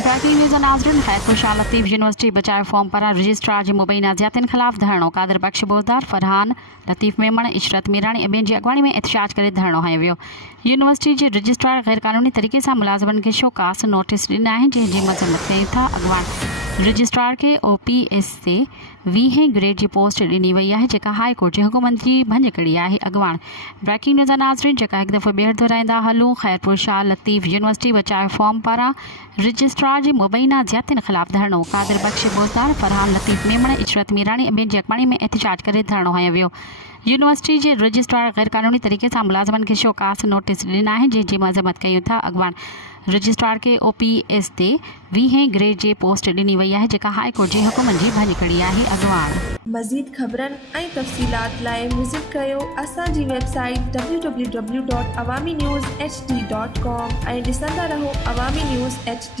Breaking news नाज़रीन, खैरपुर शाह लतीफ़ यूनिवर्सिटी बचाव फॉर्म पर रजिस्ट्रार जी मुबैना ज़ियादतियुनि ख़िलाफ़ धरणो। कादिर बख्श बोज़दार, फरहान लतीफ़ मेमण, इशरत मीरानी ऐं ॿियनि जी अॻवानी में एहतजाज करे धरणो हंयो वियो। यूनिवर्सिटी जे रजिस्ट्रार गैरक़ानूनी तरीक़े सां मुलाज़िमनि खे शोकास नोटिस ॾिना आहिनि, जंहिंजी मज़म्मत कयूं था। अॻवान रजिस्ट्रार खे OPS ते 20 ग्रेड जी पोस्ट ॾिनी वई आहे, जेका हाई कोर्ट जे हुकुमनि जी भञ कड़ी आहे। अॻवान ब्रेकिंग न्यूज़ नाज़रीन, जेका हिकु दफ़ो ॿीहर दोहराईंदा हलूं, खैरपुर शाह लतीफ़ यूनिवर्सिटी बचाव फॉर्म पारां रजिस्ट्रार जी मुबैना ज़ियादतियुनि ख़िलाफ़ धरणो। कादिर बख्श बोज़दार, फरहान लतीफ़ मेमण, इशरत मीरानी ऐं ॿियनि जी अॻवानी में एहतजाज करे धरणो हंयो वियो। यूनिवर्सिटी जे रजिस्ट्रार गैरक़ानूनी तरीक़े सां मुलाज़िमनि खे शोकास नोटिस ॾिना आहिनि, जंहिंजी मज़म्मत कयूं था। अॻवान रजिस्ट्रार खे OPS ते 20 ग्रेड जी पोस्ट ॾिनी वई आहे, जेका हाई कोर्ट जे हुकुमनि जी भञ कड़ी आहे। अॻवान मज़ीद ख़बरनि ऐं तफ़सीलात लाइ विज़िट कयो असांजी वेबसाइट www.awamiNewsHD.com ऐं ॾिसंदा रहो अवामी न्यूज़ HD।